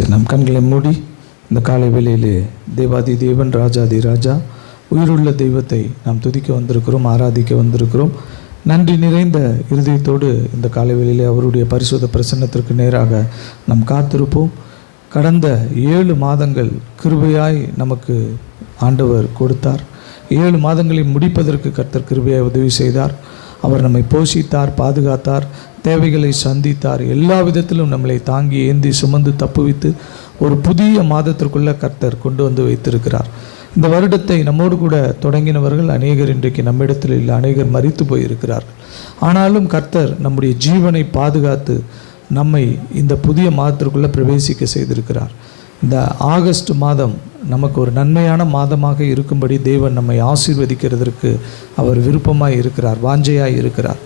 சரி, நம் கண்களை மூடி இந்த காலை வேளையிலே தேவாதி தேவன் ராஜாதி ராஜா உயிருள்ள தெய்வத்தை நாம் துதிக்க வந்திருக்கிறோம், ஆராதிக்க வந்திருக்கிறோம். நன்றி நிறைந்த இருதயத்தோடு இந்த காலை வேளையிலே அவருடைய பரிசுத்த பிரசன்னத்திற்கு நேராக நாம் காத்திருப்போம். கடந்த 7 மாதங்கள் கிருபையாய் நமக்கு ஆண்டவர் கொடுத்தார். 7 மாதங்களை முடிப்பதற்கு கர்த்தர் கிருபையாய் உதவி செய்தார். அவர் நம்மை போஷித்தார், பாதுகாத்தார், தேவைகளை சந்தித்தார். எல்லா விதத்திலும் நம்மளை தாங்கி ஏந்தி சுமந்து தப்புவித்து ஒரு புதிய மாதத்திற்குள்ளே கர்த்தர் கொண்டு வந்து வைத்திருக்கிறார். இந்த வருடத்தை நம்மோடு கூட தொடங்கினவர்கள் அநேகர் இன்றைக்கு நம்மிடத்தில் இல்லை, அநேகர் மரித்து போயிருக்கிறார்கள். ஆனாலும் கர்த்தர் நம்முடைய ஜீவனை பாதுகாத்து நம்மை இந்த புதிய மாதத்திற்குள்ளே பிரவேசிக்க செய்திருக்கிறார். இந்த ஆகஸ்ட் மாதம் நமக்கு ஒரு நன்மையான மாதமாக இருக்கும்படி தேவன் நம்மை ஆசீர்வதிக்கிறதற்கு அவர் விருப்பமாக இருக்கிறார், வாஞ்சையாக இருக்கிறார்.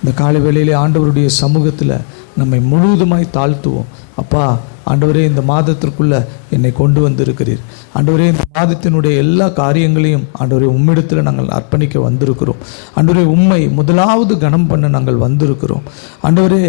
இந்த காலை வேளையிலே ஆண்டவருடைய சமூகத்தில் நம்மை முழுவதுமாய் தாழ்த்துவோம். அப்பா ஆண்டவரே, இந்த மாதத்திற்குள்ளே என்னை கொண்டு வந்திருக்கிறீர். ஆண்டவரே, இந்த மாதத்தினுடைய எல்லா காரியங்களையும் ஆண்டவரே உம்மிடத்தில் நாங்கள் அர்ப்பணிக்க வந்திருக்கிறோம். ஆண்டவரே, உம்மை முதலாவது கனம் பண்ண நாங்கள் வந்திருக்கிறோம். ஆண்டவரே,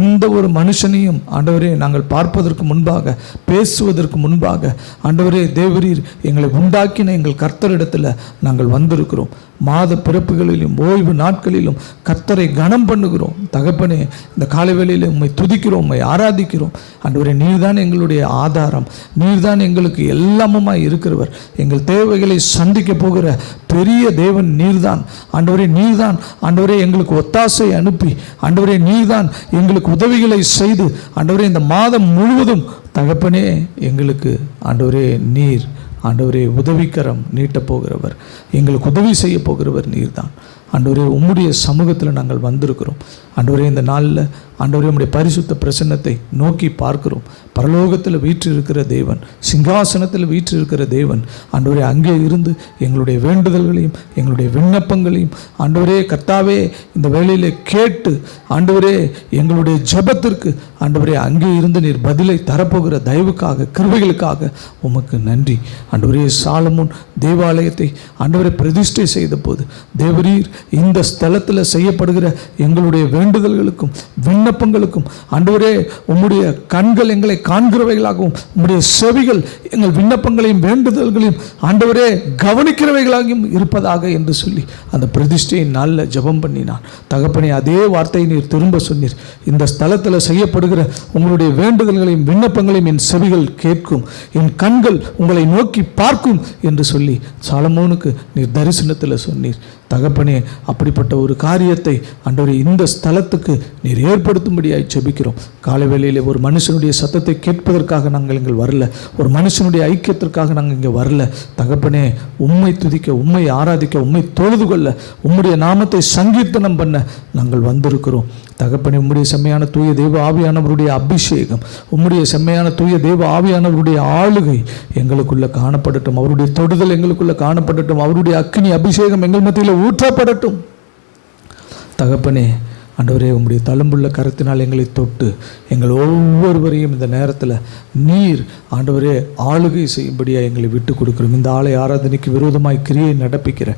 எந்த ஒரு மனுஷனையும் ஆண்டவரே நாங்கள் பார்ப்பதற்கு முன்பாக, பேசுவதற்கு முன்பாக ஆண்டவரே தேவரீர் எங்களை உண்டாக்கின எங்கள் கர்த்தரிடத்தில் நாங்கள் வந்திருக்கிறோம். மாத பிறப்புகளிலும் ஓய்வு நாட்களிலும் கர்த்தரை கனம் பண்ணுகிறோம். தகப்பனே, இந்த காலை வேளையில் உம்மை துதிக்கிறோம், உம்மை ஆராதிக்கிறோம். ஆண்டவரே, நீர்தான் எங்களுடைய ஆதாரம், நீர்தான் எங்களுக்கு எல்லாமுமாய் இருக்கிறவர். எங்கள் தேவைகளை சந்திக்க போகிற பெரிய தேவன் நீர்தான். ஆண்டவரே, நீர்தான் ஆண்டவரே எங்களுக்கு ஒத்தாசை அனுப்பி, ஆண்டவரே நீர்தான் எங்களுக்கு உதவிகளை செய்து, ஆண்டவரே இந்த மாதம் முழுவதும் தகப்பனே எங்களுக்கு ஆண்டவரே நீர் ஆண்டவரே உதவிக்கரம் நீட்டப் போகிறவர், எங்களுக்கு உதவி செய்ய போகிறவர் நீர்தான். ஆண்டவரே, உம்முடைய சமூகத்தில் நாங்கள் வந்திருக்கிறோம். ஆண்டவரே, இந்த நாளில் ஆண்டவரே உம்முடைய பரிசுத்த பிரசன்னத்தை நோக்கி பார்க்கிறோம். பரலோகத்தில் வீற்றிருக்கிற தேவன், சிங்காசனத்தில் வீற்றிருக்கிற தேவன் ஆண்டவரே அங்கே இருந்து எங்களுடைய வேண்டுதல்களையும் எங்களுடைய விண்ணப்பங்களையும் ஆண்டவரே கர்த்தாவே இந்த வேளையிலே கேட்டு ஆண்டவரே எங்களுடைய ஜெபத்திற்கு ஆண்டவரே அங்கே இருந்து நீர் பதிலை தரப்போகிற தயவுக்காக, கிருபைகளுக்காக உமக்கு நன்றி. ஆண்டவரே, சாலமோன் தேவாலயத்தை ஆண்டவரை பிரதிஷ்டை செய்த போது தேவரீர் இந்த ஸ்தலத்தில் செய்யப்படுகிற எங்களுடைய வேண்டுதல்களுக்கும் விண்ணப்பங்களுக்கும் ஆண்டவரே உம்முடைய கண்கள் எங்களை காண்கிறவைகளாகவும், உம்முடைய செவிகள் எங்கள் விண்ணப்பங்களையும் வேண்டுதல்களையும் ஆண்டவரே கவனிக்கிறவைகளாகவும் இருப்பதாக என்று சொல்லி அந்த பிரதிஷ்டையின் நாளில் ஜெபம் பண்ணினான். தகப்பனே, அதே வார்த்தையை நீர் திரும்ப சொன்னீர். இந்த ஸ்தலத்தில் செய்யப்படுகிற உங்களுடைய வேண்டுதல்களையும் விண்ணப்பங்களையும் என் செவிகள் கேட்கும், என் கண்கள் உங்களை நோக்கி பார்க்கும் என்று சொல்லி சாலமோனுக்கு நீர் தரிசனத்தில் சொன்னீர். தகப்பனே, அப்படிப்பட்ட ஒரு காரியத்தை ஆண்டவரே இந்த ஸ்தலத்துக்கு நீர் ஏற்படுத்தும்படியாய் ஜெபிக்கிறோம். காலை வேளையிலே ஒரு மனுஷனுடைய சத்தத்தை கேட்பதற்காக நாங்கள் இங்கே வரல, ஒரு மனுஷனுடைய ஐக்கியத்திற்காக நாங்கள் இங்கே வரல. தகப்பனே, உம்மை துதிக்க, உம்மை ஆராதிக்க, உம்மை தொழுது கொள்ள, உம்முடைய நாமத்தை சங்கீர்த்தனம் பண்ண நாங்கள் வந்திருக்கிறோம். தகப்பனே, உம்முடைய செம்மையான தூய தேவ ஆவியானவருடைய அபிஷேகம், உம்முடைய செம்மையான தூய தேவ ஆவியானவருடைய ஆளுகை எங்களுக்குள்ள காணப்படட்டும். அவருடைய தொடுதல் எங்களுக்குள்ள காணப்படட்டும். அவருடைய அக்கினி அபிஷேகம் எங்கள் மத்தியில் ஊற்றப்படட்டும். தகப்பனே, ஆண்டவரே, உம்முடைய தழும்புள்ள கரத்தினால் எங்களை தொட்டு எங்கள் ஒவ்வொருவரையும் இந்த நேரத்தில் நீர் ஆண்டவரே ஆளுகை செய்யும்படியாக எங்களை விட்டு கொடுக்கிறோம். இந்த ஆலை ஆராதனைக்கு விரோதமாய் கிரியை நடப்பிக்கிற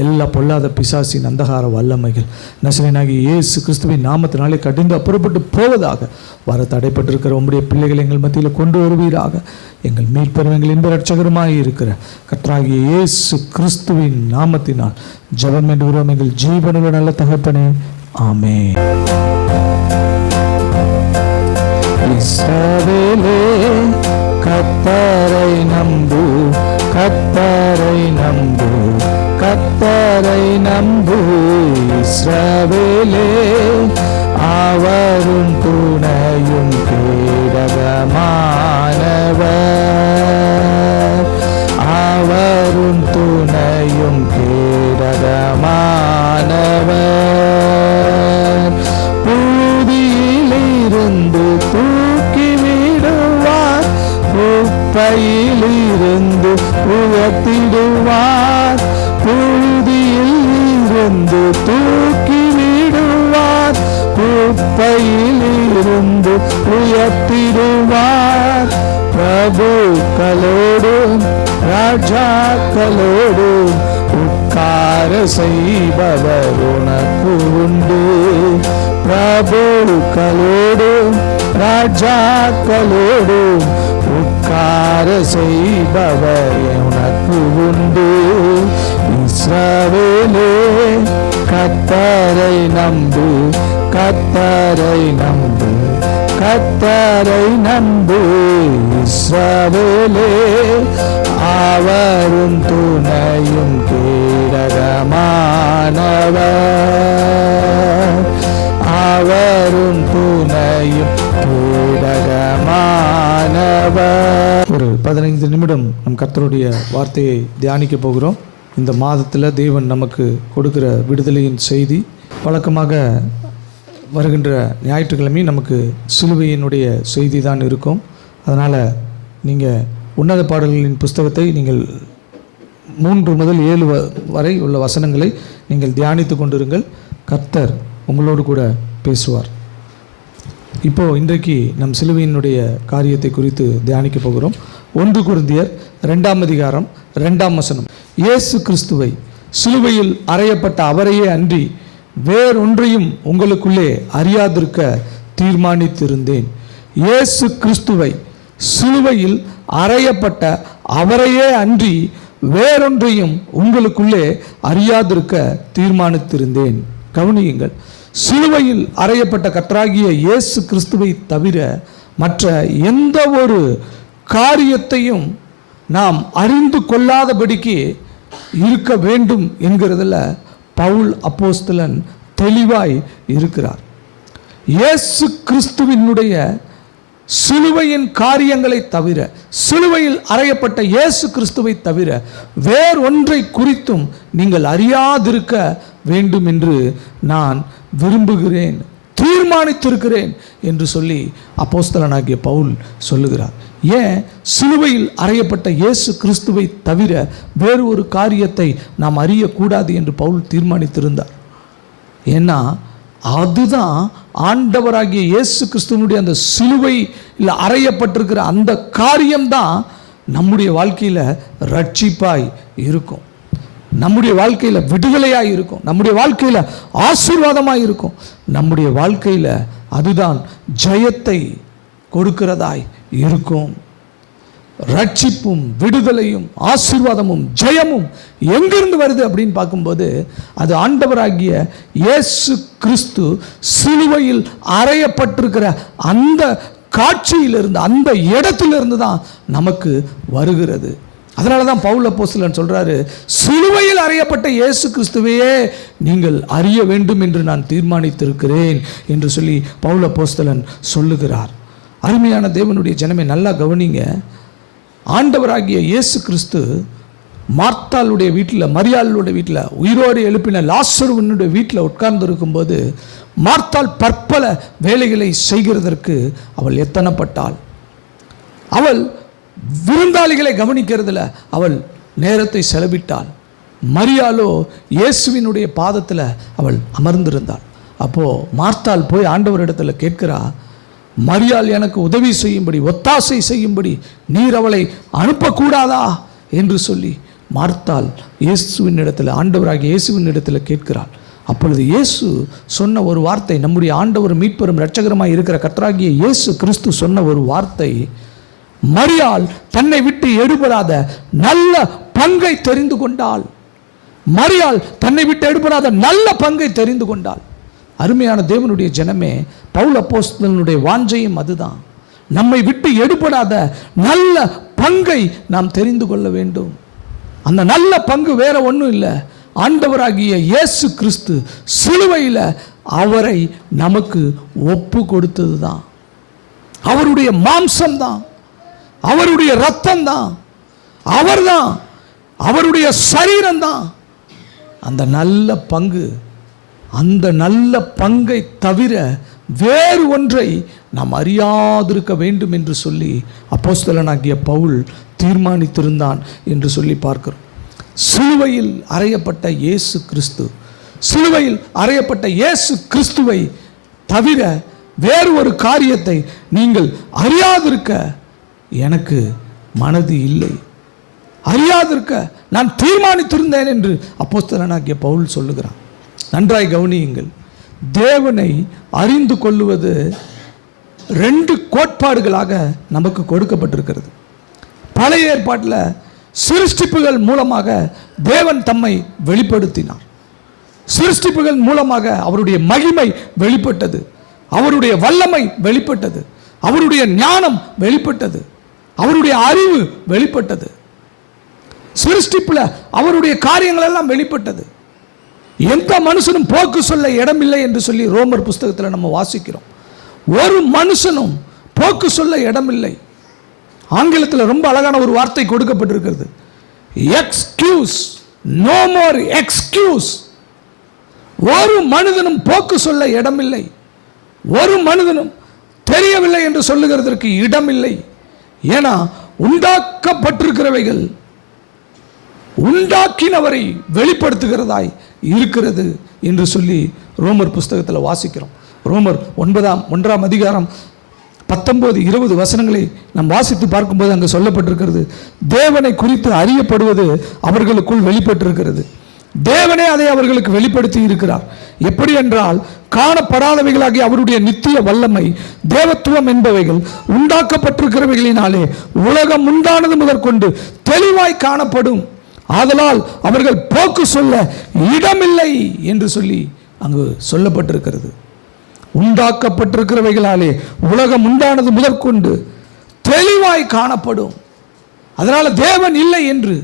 எல்லா பொல்லாத பிசாசின் அந்தகார வல்லமைகள் நசரேயனாகிய இயேசு கிறிஸ்துவின் நாமத்தினாலே கடிந்து அப்புறப்பட்டு போவதாக. வர தடைப்பட்டிருக்கிற உம்முடைய பிள்ளைகளை எங்கள் மத்தியில் கொண்டு வருவீராக. எங்கள் மீட்பரும் எங்கள் இன்ப ரட்சகருமாய் இருக்கிற கர்த்தராகிய இயேசு கிறிஸ்துவின் நாமத்தினால் ஜெபம் என்று எங்கள் ஜீவனுள்ள நல்ல தகப்பனே, ஆமென். இஸ்ரவேலே, கர்த்தரை நம்பு, கர்த்தரை நம்பு, கர்த்தரை நம்பு. இஸ்ரவேலே, அவரும் துணையும் கேடகமானவர், அவரும் துணையும் கேடகமானவர். புதியிலிருந்து தூக்கி விடுவார், குப்பையிலிருந்து உயர்த்திடுவார். புதியிலிருந்து தூக்கி விடுவார், குப்பையிலிருந்து உயர்த்திடுவார். பிரபுக்களோடும் ராஜாக்களோடும் உட்கார செய்பவர் உனக்கு உண்டு. பிரபுக்களோடும் ராஜாக்களோடு உட்கார செய்பவர் உனக்கு உண்டு. இஸ்ரவேலே கர்த்தரை நம்பு, கர்த்தரை நம்பு, கர்த்தரை நம்பு. இஸ்ரவேலே அவரும் துணையும் கேடகமானவர், அவரும் துணையும் கேடகமானவர். ஒரு 15 நிமிடம் நம் கர்த்தருடைய வார்த்தையை தியானிக்க போகிறோம். இந்த மாதத்தில் தேவன் நமக்கு கொடுக்கிற விடுதலையின் செய்தி. வழக்கமாக வருகின்ற ஞாயிற்றுக்கிழமை நமக்கு சிலுவையினுடைய செய்தி தான் இருக்கும். அதனால் நீங்கள் உன்னத பாடல்களின் புஸ்தகத்தை நீங்கள் 3 முதல் 7 வரை உள்ள வசனங்களை நீங்கள் தியானித்து கொண்டிருங்கள். கர்த்தர் உங்களோடு கூட பேசுவார். இப்போது இன்றைக்கு நம் சிலுவையினுடைய காரியத்தை குறித்து தியானிக்க போகிறோம். 1 கொரிந்தியர் 2ஆம் அதிகாரம் 2ஆம் வசனம். இயேசு கிறிஸ்துவை சிலுவையில் அறையப்பட்ட அவரையே அன்றி வேறொன்றையும் உங்களுக்குள்ளே அறியாதிருக்க தீர்மானித்திருந்தேன். இயேசு கிறிஸ்துவை சிலுவையில் அறையப்பட்ட அவரையே அன்றி வேறொன்றையும் உங்களுக்குள்ளே அறியாதிருக்க தீர்மானித்திருந்தேன். கவனியுங்கள், சிலுவையில் அறையப்பட்ட கர்த்தராகிய இயேசு கிறிஸ்துவை தவிர மற்ற எந்த ஒரு காரியத்தையும் நாம் அறிந்து கொள்ளாதபடிக்கு இருக்க வேண்டும் என்கிறதுல பவுல் அப்போஸ்தலன் தெளிவாய் இருக்கிறார். இயேசு கிறிஸ்துவினுடைய சிலுவையின் காரியங்களை தவிர, சிலுவையில் அறையப்பட்ட இயேசு கிறிஸ்துவை தவிர வேறொன்றை குறித்தும் நீங்கள் அறியாதிருக்க வேண்டும் என்று நான் விரும்புகிறேன், தீர்மானித்திருக்கிறேன் என்று சொல்லி அப்போஸ்தலனாகிய பவுல் சொல்லுகிறார். ஏன் சிலுவையில் அறையப்பட்ட இயேசு கிறிஸ்துவை தவிர வேறு ஒரு காரியத்தை நாம் அறியக்கூடாது என்று பவுல் தீர்மானித்திருந்தார்? ஏன்னா அதுதான் ஆண்டவராகிய இயேசு கிறிஸ்துவனுடைய அந்த சிலுவையில் அறையப்பட்டிருக்கிற அந்த காரியம்தான் நம்முடைய வாழ்க்கையில் ரட்சிப்பாய் இருக்கும், நம்முடைய வாழ்க்கையில் விடுதலையாக இருக்கும், நம்முடைய வாழ்க்கையில் ஆசீர்வாதமாக இருக்கும், நம்முடைய வாழ்க்கையில் அதுதான் ஜெயத்தை கொடுக்கிறதாய் இருக்கும். ரட்சிப்பும் விடுதலையும் ஆசீர்வாதமும் ஜெயமும் எங்கிருந்து வருது அப்படின்னு பார்க்கும்போது அது ஆண்டவராகிய இயேசு கிறிஸ்து சிலுவையில் அறையப்பட்டிருக்கிற அந்த காட்சியிலிருந்து, அந்த இடத்திலிருந்து தான் நமக்கு வருகிறது. அதனால தான் பவுல் அப்போஸ்தலன் சொல்றாரு, சிலுவையில் அறையப்பட்ட இயேசு கிறிஸ்துவையே நீங்கள் அறிய வேண்டும் என்று நான் தீர்மானித்திருக்கிறேன் என்று சொல்லி பவுல் அப்போஸ்தலன் சொல்லுகிறார். அருமையான தேவனுடைய ஜனமே, நல்லா கவனிங்க. ஆண்டவராகிய இயேசு கிறிஸ்து மார்த்தாளுடைய வீட்டில், மரியாளுடைய வீட்டில், உயிரோடு எழுப்பின லாசருவினுடைய வீட்டில் உட்கார்ந்து இருக்கும்போது மார்த்தாள் பற்பல வேலைகளை செய்கிறதற்கு அவள் எத்தனப்பட்டாள். அவள் விருந்தாளிகளை கவனிக்கிறதுல அவள் நேரத்தை செலவிட்டாள். மரியாளோ இயேசுவினுடைய பாதத்தில் அவள் அமர்ந்திருந்தாள். அப்போது மார்த்தாள் போய் ஆண்டவரிடத்தில் கேட்கிறா, மரியாள் எனக்கு உதவி செய்யும்படி, ஒத்தாசை செய்யும்படி நீர் அவளை அனுப்பக்கூடாதா என்று சொல்லி மார்த்தாள் இயேசுவின் இடத்துல, ஆண்டவராகிய இயேசுவின் இடத்துல கேட்கிறாள். அப்பொழுது இயேசு சொன்ன ஒரு வார்த்தை, நம்முடைய ஆண்டவர் மீட்பெரும் இரட்சகருமாய் இருக்கிற கர்த்தராகிய இயேசு கிறிஸ்து சொன்ன ஒரு வார்த்தை, மரியாள் தன்னை விட்டு எடுபடாத நல்ல பங்கை தெரிந்து கொண்டாள். மரியாள் தன்னை விட்டு எடுபடாத நல்ல பங்கை தெரிந்து கொண்டாள். அருமையான தேவனுடைய ஜனமே, பவுல் அப்போஸ்தலனுடைய வாஞ்சையும் அதுதான். நம்மை விட்டு எடுபடாத நல்ல பங்கை நாம் தெரிந்து கொள்ள வேண்டும். அந்த நல்ல பங்கு வேற ஒன்றும் இல்லை, ஆண்டவராகிய இயேசு கிறிஸ்து சிலுவையில் அவரை நமக்கு ஒப்பு கொடுத்தது தான். அவருடைய மாம்சம் தான், அவருடைய இரத்தம் தான், அவர்தான், அவருடைய சரீரம் தான் அந்த நல்ல பங்கு. அந்த நல்ல பங்கை தவிர வேறு ஒன்றை நாம் அறியாதிருக்க வேண்டும் என்று சொல்லி அப்போஸ்தலனாகிய பவுல் தீர்மானித்திருந்தான் என்று சொல்லி பார்க்கிறோம். சிலுவையில் அறையப்பட்ட இயேசு கிறிஸ்து, சிலுவையில் அறையப்பட்ட இயேசு கிறிஸ்துவை தவிர வேறு ஒரு காரியத்தை நீங்கள் அறியாதிருக்க எனக்கு மனது இல்லை, அறியாதிருக்க நான் தீர்மானித்திருந்தேன் என்று அப்போஸ்தலனாகிய பவுல் சொல்லுகிறான். நன்றாய் கவனியுங்கள், தேவனை அறிந்து கொள்ளுவது 2 கோட்பாடுகளாக நமக்கு கொடுக்கப்பட்டிருக்கிறது. பழைய ஏற்பாட்டில் சிருஷ்டிப்புகள் மூலமாக தேவன் தம்மை வெளிப்படுத்தினார். சிருஷ்டிப்புகள் மூலமாக அவருடைய மகிமை வெளிப்பட்டது, அவருடைய வல்லமை வெளிப்பட்டது, அவருடைய ஞானம் வெளிப்பட்டது, அவருடைய அறிவு வெளிப்பட்டது. சிருஷ்டிப்புல அவருடைய காரியங்கள் எல்லாம் வெளிப்பட்டது. எந்த மனுஷனும் போக்கு சொல்ல இடமில்லை என்று சொல்லி ரோமர் புஸ்தகத்தில் நம்ம வாசிக்கிறோம். ஒரு மனுஷனும் போக்கு சொல்ல இடமில்லை. ஆங்கிலத்தில் ரொம்ப அழகான ஒரு வார்த்தை கொடுக்கப்பட்டிருக்கிறது, எக்ஸ்கியூஸ், நோ மோர் எக்ஸ்கியூஸ். ஒரு மனிதனும் போக்கு சொல்ல இடமில்லை, ஒரு மனிதனும் தெரியவில்லை என்று சொல்லுகிறதற்கு இடமில்லை. ஏன்னா உண்டாக்கப்பட்டிருக்கிறவைகள் உண்டாக்கினவரை வெளிப்படுத்துகிறதாய் இருக்கிறது என்று சொல்லி ரோமர் புஸ்தகத்தில் வாசிக்கிறோம். ரோமர் 1ஆம் அதிகாரம் 19-20 வசனங்களை நாம் வாசித்து பார்க்கும்போது அங்கே சொல்லப்பட்டிருக்கிறது, தேவனை குறித்து அறியப்படுவது அவர்களுக்குள் வெளிப்பட்டிருக்கிறது, தேவனே அதை அவர்களுக்கு வெளிப்படுத்தி இருக்கிறார். எப்படி என்றால், காணப்படாதவைகளாகிய அவருடைய நித்திய வல்லமை, தேவத்துவம் என்பவைகள் உண்டாக்கப்பட்டிருக்கிறவைகளினாலே உலகம் உண்டானது முதற்கொண்டு தெளிவாய் காணப்படும். ஆதலால் அவர்கள் போக்கு சொல்ல இடமில்லை என்று சொல்லி அங்கு சொல்லப்பட்டிருக்கிறது. உண்டாக்கப்பட்டிருக்கிறவைகளாலே உலகம் உண்டானது முதற்கொண்டு தெளிவாய் காணப்படும். அதனால தேவன் இல்லை என்று,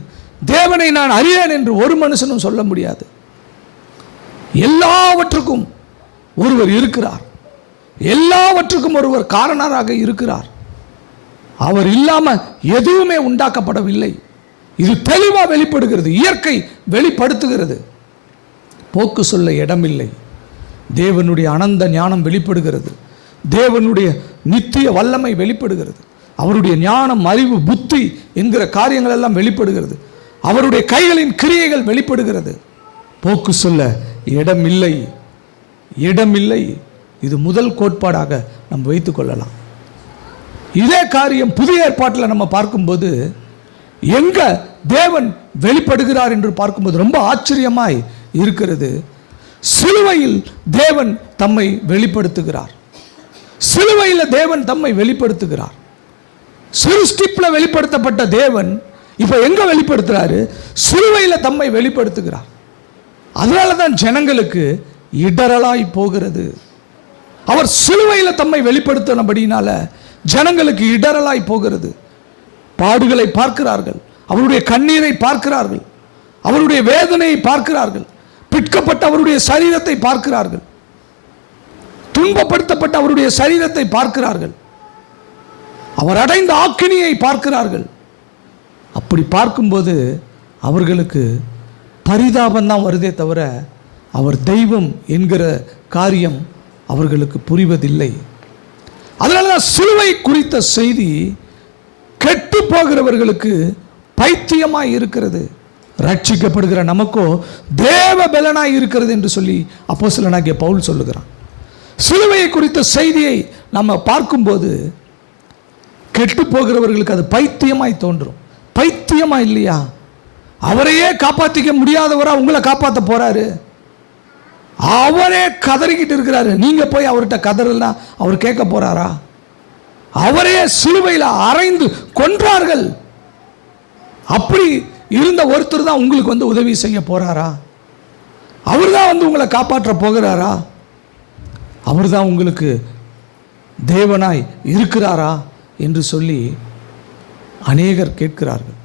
தேவனை நான் அறியேன் என்று ஒரு மனுஷனும் சொல்ல முடியாது. எல்லாவற்றுக்கும் ஒருவர் இருக்கிறார், எல்லாவற்றுக்கும் ஒருவர் காரணராக இருக்கிறார். அவர் இல்லாம எதுவுமே உண்டாக்கப்படவில்லை. இது தெளிவாக வெளிப்படுகிறது, இயற்கை வெளிப்படுத்துகிறது. போக்கு சொல்ல இடமில்லை. தேவனுடைய அனந்த ஞானம் வெளிப்படுகிறது, தேவனுடைய நித்திய வல்லமை வெளிப்படுகிறது, அவருடைய ஞானம், அறிவு, புத்தி என்கிற காரியங்கள் எல்லாம் வெளிப்படுகிறது, அவருடைய கைகளின் கிரியைகள் வெளிப்படுகிறது. போக்கு சொல்ல இடமில்லை, இடமில்லை. இது முதல் கோட்பாடாக நம்ம வைத்துக் கொள்ளலாம். இதே காரியம் புதிய ஏற்பாட்டில் நம்ம பார்க்கும்போது எங்க தேவன் வெளிப்படுகிறார் என்று பார்க்கும்போது ரொம்ப ஆச்சரியமாய் இருக்கிறது. சிலுவையில் தேவன் தம்மை வெளிப்படுத்துகிறார். சிலுவையில் தேவன் தம்மை வெளிப்படுத்துகிறார். சிருஷ்டிப்பில் வெளிப்படுத்தப்பட்ட தேவன் இப்ப எங்க வெளிப்படுத்துறாரு? சிலுவையில் தம்மை வெளிப்படுத்துகிறார். அதனால தான் ஜனங்களுக்கு இடரலாய் போகிறது. அவர் சிலுவையில் தம்மை வெளிப்படுத்தினபடினால ஜனங்களுக்கு இடரலாய் போகிறது. பாடுகளை பார்க்கிறார்கள், அவருடைய கண்ணீரை பார்க்கிறார்கள், அவருடைய வேதனையை பார்க்கிறார்கள், பிற்கப்பட்ட அவருடைய சரீரத்தை பார்க்கிறார்கள், துன்பப்படுத்தப்பட்ட அவருடைய சரீரத்தை பார்க்கிறார்கள், அவர் அடைந்த ஆக்கினியை பார்க்கிறார்கள். அப்படி பார்க்கும்போது அவர்களுக்கு பரிதாபம் தான் வருதே தவிர அவர் தெய்வம் என்கிற காரியம் அவர்களுக்கு புரிவதில்லை. அதனால தான் சிலுவை குறித்த செய்தி கெட்டு போகிறவர்களுக்கு பைத்தியமாய் இருக்கிறது, ரட்சிக்கப்படுகிற நமக்கோ தேவ பலனாய் இருக்கிறது என்று சொல்லி அப்போஸ்தலனாகிய பவுல் சொல்லுகிறான். சிலுவையை குறித்த செய்தியை நம்ம பார்க்கும்போது கெட்டு போகிறவர்களுக்கு அது பைத்தியமாய் தோன்றும். பைத்தியமா இல்லையா? அவரையே காப்பாற்றிக்க முடியாதவரா உங்களை காப்பாற்ற போறாரு. அவரே கதறிக்கிட்டு இருக்கிறாரு, நீங்க போய் அவர்கிட்ட கதறலாம் அவர் கேட்க போறாரா? அவரையே சிலுவையில் அறைந்து கொன்றார்கள். அப்படி இருந்த ஒருத்தர் தான் உங்களுக்கு வந்து உதவி செய்ய போறாரா? அவர் தான் வந்து உங்களை காப்பாற்ற போகிறாரா? அவர் தான் உங்களுக்கு தேவனாய் இருக்கிறாரா என்று சொல்லி அநேகர் கேட்கிறார்கள்.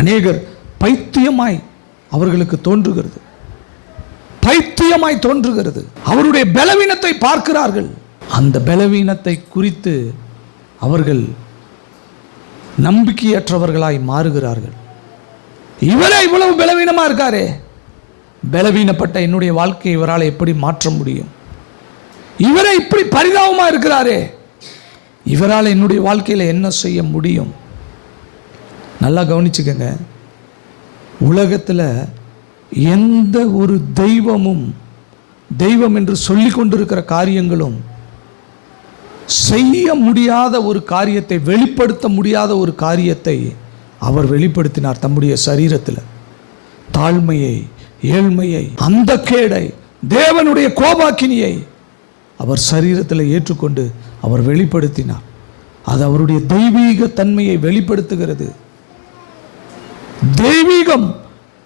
அநேகர் பைத்தியமாய் அவர்களுக்கு தோன்றுகிறது, பைத்தியமாய் தோன்றுகிறது. அவருடைய பலவீனத்தை பார்க்கிறார்கள். அந்த பலவீனத்தை குறித்து அவர்கள் நம்பிக்கையற்றவர்களாய் மாறுகிறார்கள். இவரே இவ்வளவு பலவீனமா இருக்காரே, பலவீனப்பட்ட என்னுடைய வாழ்க்கையை இவரால் எப்படி மாற்ற முடியும்? இவரே இப்படி பரிதாபமா இருக்கிறாரே, இவரால் என்னுடைய வாழ்க்கையில் என்ன செய்ய முடியும்? நல்லா கவனிச்சுக்கங்க. உலகத்தில் எந்த ஒரு தெய்வமும், தெய்வம் என்று சொல்லி கொண்டிருக்கிற காரியங்களும் செய்ய முடியாத ஒரு காரியத்தை, வெளிப்படுத்த முடியாத ஒரு காரியத்தை அவர் வெளிப்படுத்தினார் தம்முடைய சரீரத்தில். தாழ்மையை, ஏழ்மையை, அந்த கேடை, தேவனுடைய கோபாக்கினியை அவர் சரீரத்தில் ஏற்றுக்கொண்டு அவர் வெளிப்படுத்தினார். அது அவருடைய தெய்வீக தன்மையை வெளிப்படுத்துகிறது. தெய்வீகம்.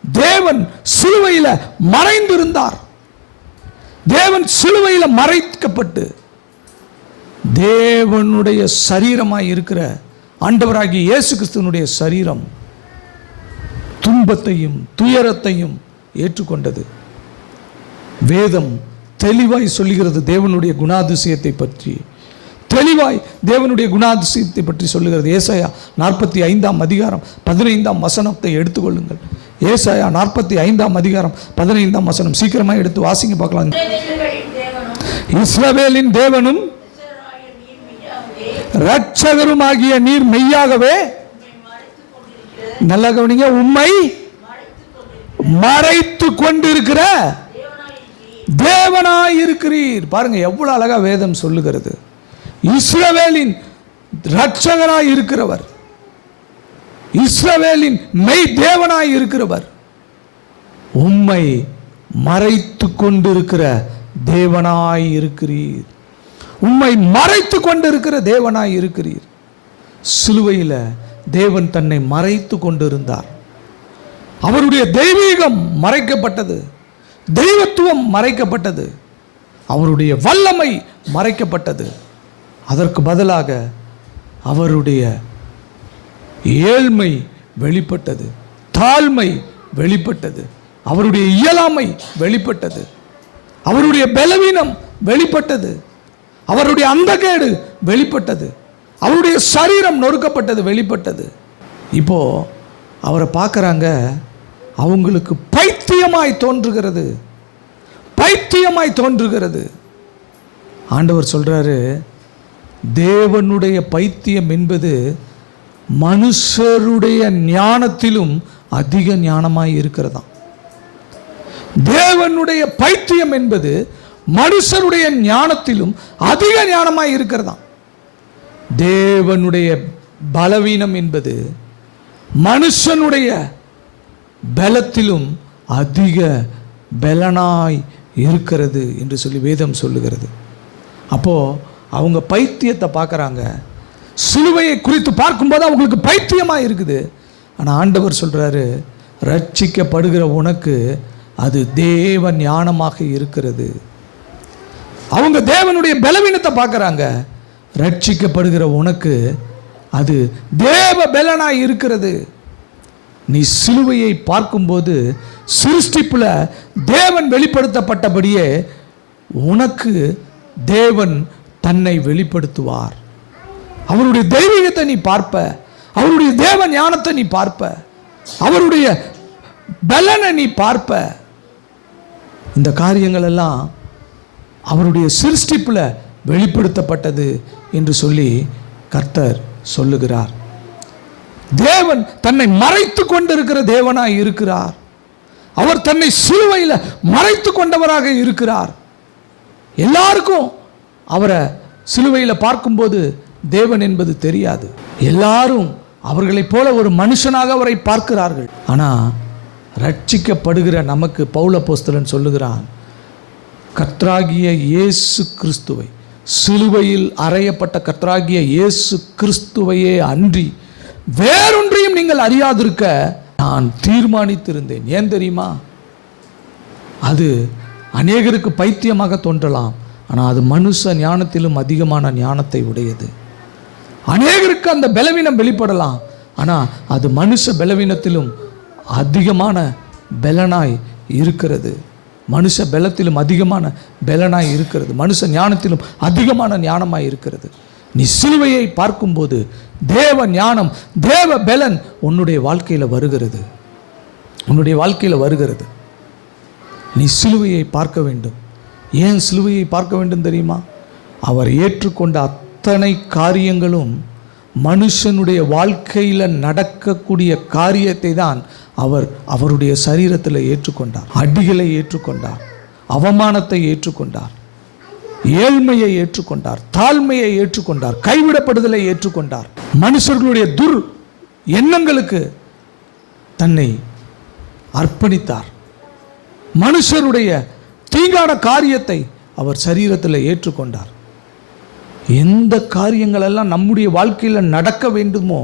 தேவன் சிலுவையில் மறைந்திருந்தார். தேவன் சிலுவையில் மறைக்கப்பட்டு தேவனுடைய சரீரமாய் இருக்கிற ஆண்டவராகிய இயேசு கிறிஸ்துவனுடைய சரீரம் துன்பத்தையும் துயரத்தையும் ஏற்றுக்கொண்டது. வேதம் தெளிவாய் சொல்லுகிறது தேவனுடைய குணாதிசயத்தை பற்றி. தெளிவாய் தேவனுடைய குணாதிசயத்தை பற்றி சொல்லுகிறது. ஏசாயா 45 அதிகாரம் 15 வசனத்தை எடுத்துக்கொள்ளுங்கள். ஏசாயா 45 அதிகாரம் 15 வசனம். சீக்கிரமாக எடுத்து வாசிங்க பார்க்கலாம். இஸ்ரவேலின் தேவனும் இரட்சகருமாகிய நீர் மெய்யாகவே, நல்லா கவனிங்க, உம்மை மறைத்து கொண்டிருக்கிற தேவனாய் இருக்கிறீர். பாருங்க எவ்வளவு அழகா வேதம் சொல்லுகிறது. இஸ்ரவேலின் இரட்சகராய் இருக்கிறவர், இஸ்ரவேலின் மெய் தேவனாய் இருக்கிறவர், உம்மை மறைத்து கொண்டிருக்கிற தேவனாய் இருக்கிறீர். உம்மை மறைத்து கொண்டிருக்கிற தேவனாய் இருக்கிறீர். சிலுவையில் தேவன் தன்னை மறைத்து கொண்டிருந்தார். அவருடைய தெய்வீகம் மறைக்கப்பட்டது, தெய்வத்துவம் மறைக்கப்பட்டது, அவருடைய வல்லமை மறைக்கப்பட்டது. அதற்கு பதிலாக அவருடைய ஏழ்மை வெளிப்பட்டது, தாழ்மை வெளிப்பட்டது, அவருடைய இயலாமை வெளிப்பட்டது, அவருடைய பலவீனம் வெளிப்பட்டது, அவருடைய அந்தகேடு வெளிப்பட்டது, அவருடைய சரீரம் நொறுக்கப்பட்டது வெளிப்பட்டது. இப்போ அவரை பார்க்குறாங்க, அவங்களுக்கு பைத்தியமாய் தோன்றுகிறது, பைத்தியமாய் தோன்றுகிறது. ஆண்டவர் சொல்றாரு, தேவனுடைய பைத்தியம் என்பது மனுஷருடைய ஞானத்திலும் அதிக ஞானமாய் இருக்கிறதாம். தேவனுடைய பைத்தியம் என்பது மனுஷருடைய ஞானத்திலும் அதிக ஞானமாய் இருக்கிறதாம். தேவனுடைய பலவீனம் என்பது மனுஷனுடைய பலத்திலும் அதிக பலனாய் இருக்கிறது என்று சொல்லி வேதம் சொல்லுகிறது. அப்போ அவங்க பைத்தியத்தை பார்க்குறாங்க. சிலுவையை குறித்து பார்க்கும்போது அவங்களுக்கு பைத்தியமாக இருக்குது. ஆனால் ஆண்டவர் சொல்கிறாரு, ரட்சிக்கப்படுகிற உனக்கு அது தேவ ஞானமாக இருக்கிறது. அவங்க தேவனுடைய பலவீனத்தை பார்க்குறாங்க. ரட்சிக்கப்படுகிற உனக்கு அது தேவ பலனாய் இருக்கிறது. நீ சிலுவையை பார்க்கும்போது சிருஷ்டிப்புல தேவன் வெளிப்படுத்தப்பட்டபடியே உனக்கு தேவன் தன்னை வெளிப்படுத்துவார். அவருடைய தெய்வீகத்தை நீ பார்ப்ப, அவருடைய தேவ ஞானத்தை நீ பார்ப்ப, அவருடைய பலனை நீ பார்ப்ப. இந்த காரியங்கள் எல்லாம் அவருடைய சிருஷ்டிப்புல வெளிப்படுத்தப்பட்டது என்று சொல்லி கர்த்தர் சொல்லுகிறார். தேவன் தன்னை மறைத்து கொண்டிருக்கிற தேவனாய் இருக்கிறார். அவர் தன்னை சிலுவையில் மறைத்து கொண்டவராக இருக்கிறார். எல்லாருக்கும் அவரை சிலுவையில் பார்க்கும்போது தேவன் என்பது தெரியாது. எல்லாரும் அவர்களைப் போல ஒரு மனுஷனாக அவரை பார்க்கிறார்கள். ஆனால் ரட்சிக்கப்படுகிற நமக்கு பவுல் அப்போஸ்தலன் சொல்லுகிறான், கர்த்தராகிய இயேசு கிறிஸ்துவை, சிலுவையில் அறையப்பட்ட கர்த்தராகிய இயேசு கிறிஸ்துவையே அன்றி வேறொன்றையும் நீங்கள் அறியாதிருக்க நான் தீர்மானித்திருந்தேன். ஏன் தெரியுமா? அது அநேகருக்கு பைத்தியமாக தோன்றலாம், ஆனால் அது மனுஷ ஞானத்திலும் அதிகமான ஞானத்தை உடையது. அநேகருக்கு அந்த பலவீனம் வெளிப்படலாம், ஆனால் அது மனுஷ பலவீனத்திலும் அதிகமான பலனாய் இருக்கிறது. மனுஷ பலத்திலும் அதிகமான பலனாய் இருக்கிறது. மனுஷ ஞானத்திலும் அதிகமான ஞானமாய் இருக்கிறது. நீ சிலுவையை பார்க்கும்போது தேவ ஞானம், தேவ பலன் உன்னுடைய வாழ்க்கையில் வருகிறது, உன்னுடைய வாழ்க்கையில் வருகிறது. நீ சிலுவையை பார்க்க வேண்டும். ஏன் சிலுவையை பார்க்க வேண்டும் தெரியுமா? அவர் ஏற்றுக்கொண்ட அத்தனை காரியங்களும் மனுஷனுடைய வாழ்க்கையில் நடக்கக்கூடிய காரியத்தை தான் அவர் அவருடைய சரீரத்தில் ஏற்றுக்கொண்டார். அடிகளை ஏற்றுக்கொண்டார், அவமானத்தை ஏற்றுக்கொண்டார், ஏழ்மையை ஏற்றுக்கொண்டார், தாழ்மையை ஏற்றுக்கொண்டார், கைவிடப்படுதலை ஏற்றுக்கொண்டார். மனுஷர்களுடைய துர் எண்ணங்களுக்கு தன்னை அர்ப்பணித்தார். மனுஷருடைய தீங்கான காரியத்தை அவர் சரீரத்தில் ஏற்றுக்கொண்டார். எந்த காரியங்களெல்லாம் நம்முடைய வாழ்க்கையில் நடக்க வேண்டுமோ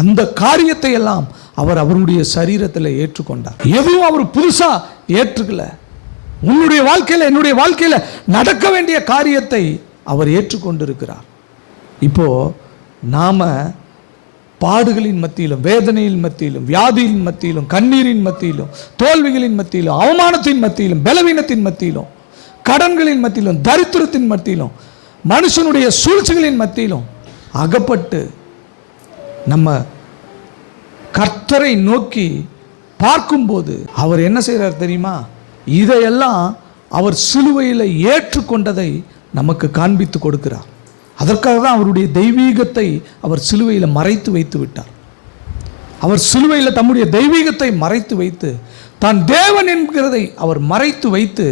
அந்த காரியத்தை எல்லாம் அவர் அவருடைய சரீரத்தில் ஏற்றுக்கொண்டார். எதுவும் அவர் புதுசாக ஏற்றுக்கல. உன்னுடைய வாழ்க்கையில் என்னுடைய வாழ்க்கையில் நடக்க வேண்டிய காரியத்தை அவர் ஏற்றுக்கொண்டிருக்கிறார். இப்போ நாம பாடுகளின் மத்தியிலும், வேதனையின் மத்தியிலும், வியாதியின் மத்தியிலும், கண்ணீரின் மத்தியிலும், தோல்விகளின் மத்தியிலும், அவமானத்தின் மத்தியிலும், பலவீனத்தின் மத்தியிலும், கடன்களின் மத்தியிலும், தரித்திரத்தின் மத்தியிலும், மனுஷனுடைய சூழ்ச்சிகளின் மத்தியிலும் அகப்பட்டு நம்ம கர்த்தரை நோக்கி பார்க்கும்போது அவர் என்ன செய்கிறார் தெரியுமா? இதையெல்லாம் அவர் சிலுவையில் ஏற்றுக்கொண்டதை நமக்கு காண்பித்து கொடுக்கிறார். அதற்காக தான் அவருடைய தெய்வீகத்தை அவர் சிலுவையில் மறைத்து வைத்து விட்டார். அவர் சிலுவையில் தம்முடைய தெய்வீகத்தை மறைத்து வைத்து, தான் தேவன் என்கிறதை அவர் மறைத்து வைத்து,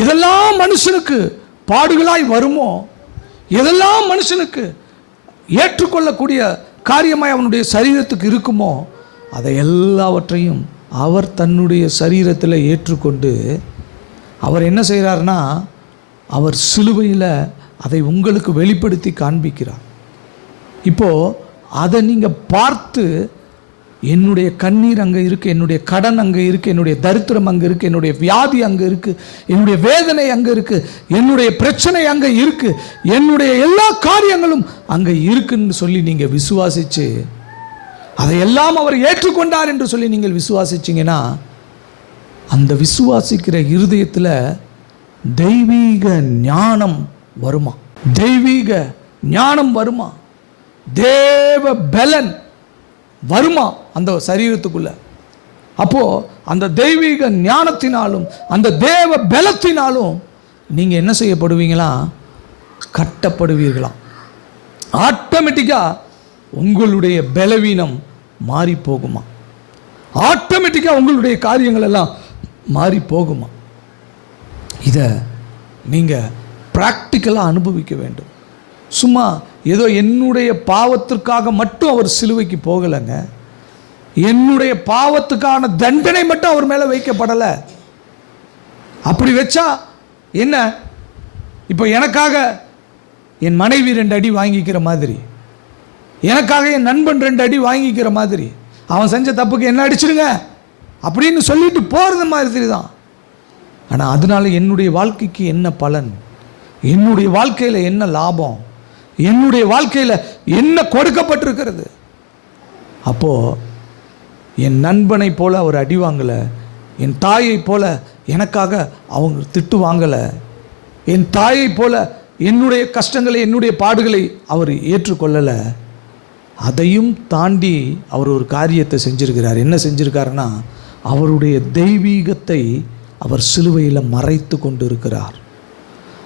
எதெல்லாம் மனுஷனுக்கு பாடுகளாய் வருமோ, எதெல்லாம் மனுஷனுக்கு ஏற்றுக்கொள்ளக்கூடிய காரியமாய் அவனுடைய சரீரத்துக்கு இருக்குமோ, அதை எல்லாவற்றையும் அவர் தன்னுடைய சரீரத்தில் ஏற்றுக்கொண்டு அவர் என்ன செய்கிறார்னா, அவர் சிலுவையில் அதை உங்களுக்கு வெளிப்படுத்தி காண்பிக்கிறார். இப்போது அதை நீங்கள் பார்த்து, என்னுடைய கண்ணீர் அங்கே இருக்குது, என்னுடைய கடன் அங்கே இருக்குது, என்னுடைய தரித்திரம் அங்கே இருக்குது, என்னுடைய வியாதி அங்கே இருக்குது, என்னுடைய வேதனை அங்கே இருக்குது, என்னுடைய பிரச்சனை அங்கே இருக்குது, என்னுடைய எல்லா காரியங்களும் அங்கே இருக்குன்னு சொல்லி நீங்கள் விசுவாசித்து, அதையெல்லாம் அவர் ஏற்றுக்கொண்டார் என்று சொல்லி நீங்கள் விசுவாசிச்சிங்கன்னா, அந்த விசுவாசிக்கிற இருதயத்தில் தெய்வீக ஞானம் வருமா? தெய்வீக ஞானம் வருமா? தேவ பலன் வருமா அந்த சரீரத்துக்குள்ள? அப்போ அந்த தெய்வீக ஞானத்தினாலும் அந்த தேவ பலத்தினாலும் நீங்கள் என்ன செய்யப்படுவீங்களா? கட்டப்படுவீர்களாம். ஆட்டோமேட்டிக்காக உங்களுடைய பலவீனம் மாறி போகுமா? ஆட்டோமேட்டிக்காக உங்களுடைய காரியங்கள் எல்லாம் மாறி போகுமா? இதை நீங்கள் ப்ராக்டிக்கலாக அனுபவிக்க வேண்டும். சும்மா ஏதோ என்னுடைய பாவத்திற்காக மட்டும் அவர் சிலுவைக்கு போகலைங்க. என்னுடைய பாவத்துக்கான தண்டனை மட்டும் அவர் மேலே வைக்கப்படலை. அப்படி வச்சா என்ன? இப்போ எனக்காக என் மனைவி 2 அடி வாங்கிக்கிற மாதிரி, எனக்காக என் நண்பன் 2 அடி வாங்கிக்கிற மாதிரி, அவன் செஞ்ச தப்புக்கு என்ன அடிச்சிருங்க அப்படின்னு சொல்லிட்டு போகிறது மாதிரி தான். ஆனால் அதனால என்னுடைய வாழ்க்கைக்கு என்ன பலன்? என்னுடைய வாழ்க்கையில் என்ன லாபம்? என்னுடைய வாழ்க்கையில் என்ன கொடுக்கப்பட்டிருக்கிறது? அப்போது என் நண்பனை போல அவர் அடி வாங்கலை, என் தாயை போல எனக்காக அவங்க திட்டு வாங்கலை, என் தாயை போல என்னுடைய கஷ்டங்களை என்னுடைய பாடுகளை அவர் ஏற்றுக்கொள்ளலை. அதையும் தாண்டி அவர் ஒரு காரியத்தை செஞ்சிருக்கிறார். என்ன செஞ்சிருக்காருன்னா, அவருடைய தெய்வீகத்தை அவர் சிலுவையில் மறைத்து கொண்டு இருக்கிறார்.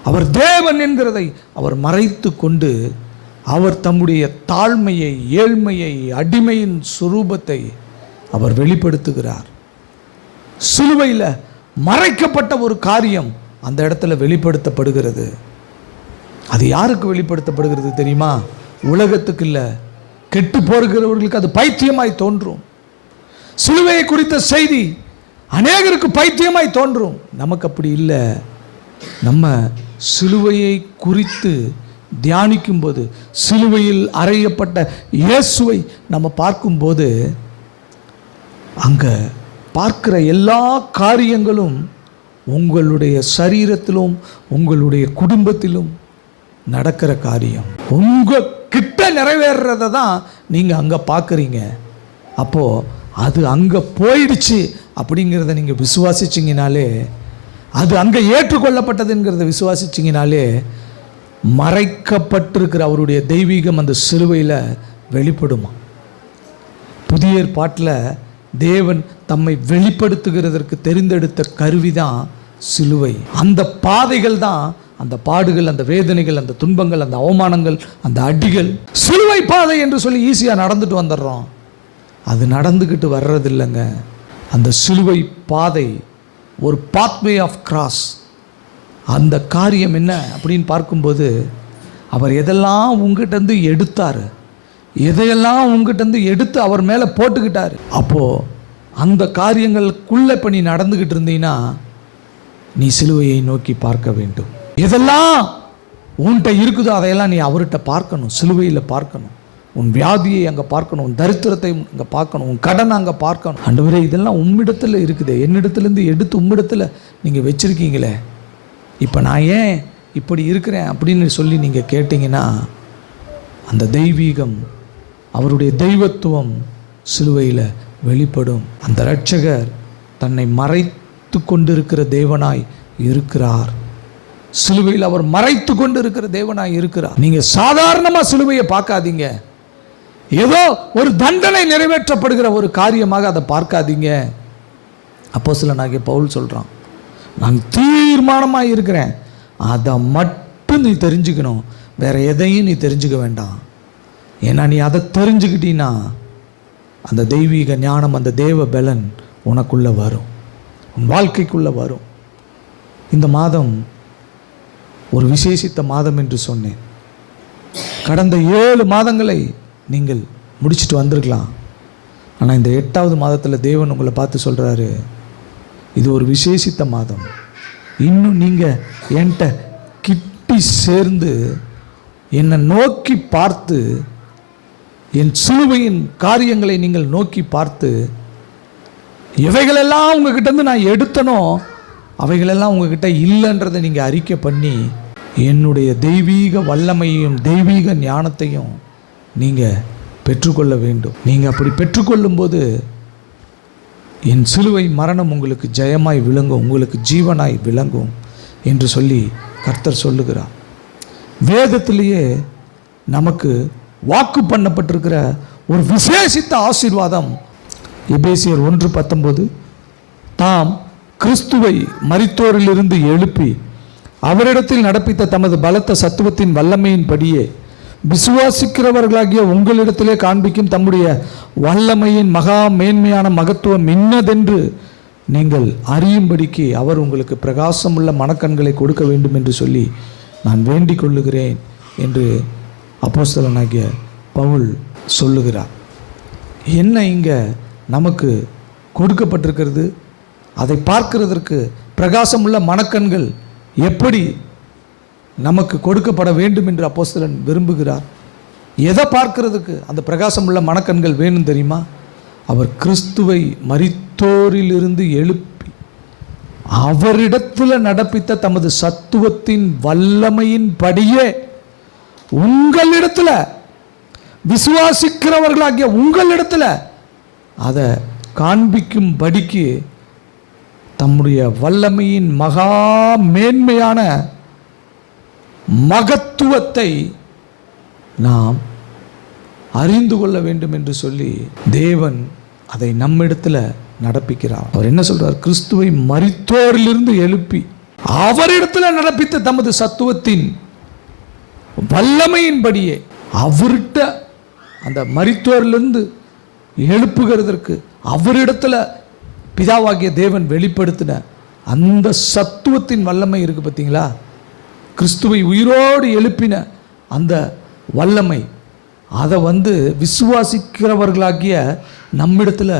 அவர் தேவன் என்கிறதை அவர் மறைத்து கொண்டு அவர் தம்முடைய தாழ்மையை, ஏழ்மையை, அடிமையின் சுரூபத்தை அவர் வெளிப்படுத்துகிறார். சிலுவையில் மறைக்கப்பட்ட ஒரு காரியம் அந்த இடத்துல வெளிப்படுத்தப்படுகிறது. அது யாருக்கு வெளிப்படுத்தப்படுகிறது தெரியுமா? உலகத்துக்கு இல்லை, கெட்டு போகிறவர்களுக்கு அது பைத்தியமாய் தோன்றும். சிலுவையை குறித்த செய்தி அநேகருக்கு பைத்தியமாய் தோன்றும். நமக்கு அப்படி இல்லை. நம்ம சிலுவையை குறித்து தியானிக்கும்போது, சிலுவையில் அறையப்பட்ட இயேசுவை நம்ம பார்க்கும்போது, அங்கே பார்க்கிற எல்லா காரியங்களும் உங்களுடைய சரீரத்திலும் உங்களுடைய குடும்பத்திலும் நடக்கிற காரியம் உங்கள் கிட்ட நிறைவேறதை தான் நீங்கள் அங்கே பார்க்குறீங்க. அப்போது அது அங்கே போயிடுச்சு அப்படிங்கிறத நீங்கள் விசுவாசிச்சிங்கனாலே, அது அங்கே ஏற்றுக்கொள்ளப்பட்டதுங்கிறத விசுவாசிச்சிங்கனாலே, மறைக்கப்பட்டிருக்கிற அவருடைய தெய்வீகம் அந்த சிலுவையில் வெளிப்படுமா? புதிய ஏற்பாட்டில் தேவன் தம்மை வெளிப்படுத்துகிறதற்கு தெரிந்தெடுத்த கருவி தான் சிலுவை. அந்த பாதைகள் தான் அந்த பாடுகள், அந்த வேதனைகள், அந்த துன்பங்கள், அந்த அவமானங்கள், அந்த அடிகள். சிலுவை பாதை என்று சொல்லி ஈஸியாக நடந்துட்டு வந்துடுறோம். அது நடந்துக்கிட்டு வர்றதில்லைங்க. அந்த சிலுவை பாதை ஒரு பாத்வே ஆஃப் கிராஸ். அந்த காரியம் என்ன அப்படின்னு பார்க்கும்போது, அவர் எதெல்லாம் உங்ககிட்டருந்து எடுத்தார், எதையெல்லாம் உங்ககிட்டருந்து எடுத்து அவர் மேலே போட்டுக்கிட்டார். அப்போது அந்த காரியங்களுக்குள்ளே இப்போ நீ நடந்துக்கிட்டு இருந்தீங்கன்னா நீ சிலுவையை நோக்கி பார்க்க வேண்டும். எதெல்லாம் உன்கிட்ட இருக்குதோ அதையெல்லாம் நீ அவர்கிட்ட பார்க்கணும், சிலுவையில் பார்க்கணும். உன் வியாதியை அங்கே பார்க்கணும், உன் தரித்திரத்தை அங்கே பார்க்கணும், உன் கடனை அங்கே பார்க்கணும். ஆண்டவரே, இதெல்லாம் உம்மிடத்தில் இருக்குது, என்னிடத்துலேருந்து எடுத்து உம்மிடத்தில் நீங்கள் வச்சுருக்கீங்களே, இப்போ நான் ஏன் இப்படி இருக்கிறேன் அப்படின்னு சொல்லி நீங்கள் கேட்டிங்கன்னா, அந்த தெய்வீகம், அவருடைய தெய்வத்துவம் சிலுவையில் வெளிப்படும். அந்த இரட்சகர் தன்னை மறைத்து கொண்டிருக்கிற தேவனாய் இருக்கிறார். சிலுவையில் அவர் மறைத்து கொண்டு இருக்கிற தேவனாய் இருக்கிறார். நீங்கள் சாதாரணமாக சிலுவையை பார்க்காதீங்க, ஏதோ ஒரு தண்டனை நிறைவேற்றப்படுகிற ஒரு காரியமாக அதை பார்க்காதீங்க. அப்போஸ்தலனாகிய பவுல் சொல்கிறான், நான் தீர்மானமாக இருக்கிறேன், அதை மட்டும் நீ தெரிஞ்சுக்கணும், வேற எதையும் நீ தெரிஞ்சுக்க வேண்டாம். ஏன்னா நீ அதை தெரிஞ்சுக்கிட்டீன்னா அந்த தெய்வீக ஞானம், அந்த தேவ பலன் உனக்குள்ளே வரும், உன் வாழ்க்கைக்குள்ளே வரும். இந்த மாதம் ஒரு விசேஷித்த மாதம் என்று சொன்னேன். கடந்த 7 மாதங்களை நீங்கள் முடிச்சுட்டு வந்திருக்கலாம். ஆனால் இந்த 8வது மாதத்தில் தேவன் உங்களை பார்த்து சொல்கிறாரு, இது ஒரு விசேஷித்த மாதம். இன்னும் நீங்கள் என்கிட்ட கிட்டி சேர்ந்து என்னை நோக்கி பார்த்து, என் சிலுவையின் காரியங்களை நீங்கள் நோக்கி பார்த்து, எவைகளெல்லாம் உங்ககிட்டேருந்து நான் எடுத்தனோ அவைகளெல்லாம் உங்ககிட்ட இல்லைன்றதை நீங்கள் அறிக்கை பண்ணி, என்னுடைய தெய்வீக வல்லமையையும் தெய்வீக ஞானத்தையும் நீங்கள் பெற்றுக்கொள்ள வேண்டும். நீங்கள் அப்படி பெற்றுக்கொள்ளும்போது என் சிலுவை மரணம் உங்களுக்கு ஜெயமாய் விளங்கும், உங்களுக்கு ஜீவனாய் விளங்கும் என்று சொல்லி கர்த்தர் சொல்லுகிறார். வேதத்திலேயே நமக்கு வாக்கு பண்ணப்பட்டிருக்கிற ஒரு விசேஷித்த ஆசீர்வாதம் எபேசியர் 1:19, தாம் கிறிஸ்துவை மரித்தோரிலிருந்து எழுப்பி அவரிடத்தில் நடப்பித்த தமது பலத்த சத்துவத்தின் வல்லமையின்படியே விசுவாசிக்கிறவர்களாகிய உங்களிடத்திலே காண்பிக்கும் தம்முடைய வல்லமையின் மகா மேன்மையான மகத்துவம் இன்னதென்று நீங்கள் அறியும்படிக்கு அவர் உங்களுக்கு பிரகாசமுள்ள மனக்கண்களை கொடுக்க வேண்டும் என்று சொல்லி நான் வேண்டிக் கொள்ளுகிறேன் என்று அப்போஸ்தலனாகிய பவுல் சொல்லுகிறார். என்ன இங்கே நமக்கு கொடுக்கப்பட்டிருக்கிறது? அதை பார்க்கிறதற்கு பிரகாசமுள்ள மனக்கண்கள் எப்படி நமக்கு கொடுக்கப்பட வேண்டும் என்று அப்போஸ்தலன் விரும்புகிறார். எதை பார்க்கிறதுக்கு அந்த பிரகாசமுள்ள மனக்கண்கள் வேணும் தெரியுமா? அவர் கிறிஸ்துவை மரித்தோரிலிருந்து எழுப்பி அவரிடத்தில் நடப்பித்த தமது சத்துவத்தின் வல்லமையின் படியே உங்களிடத்தில், விசுவாசிக்கிறவர்களாகிய உங்களிடத்தில் அதை காண்பிக்கும்படிக்கு தம்முடைய வல்லமையின் மகா மேன்மையான மகத்துவத்தை நாம் அறிந்து கொள்ள வேண்டும் என்று சொல்லி தேவன் அதை நம்மிடத்தில் நடப்பிக்கிறார். அவர் என்ன சொல்றார்? கிறிஸ்துவை மரித்தோரிலிருந்து எழுப்பி அவரிடத்தில் நடப்பித்த தமது சத்துவத்தின் வல்லமையின்படியே, அவர்கிட்ட அந்த மரித்தோரிலிருந்து எழுப்புகிறதற்கு அவரிடத்தில் பிதாவாகிய தேவன் வெளிப்படுத்தின அந்த சத்துவத்தின் வல்லமை இருக்குது பார்த்தீங்களா? கிறிஸ்துவை உயிரோடு எழுப்பின அந்த வல்லமை, அதை விசுவாசிக்கிறவர்களாகிய நம்மிடத்தில்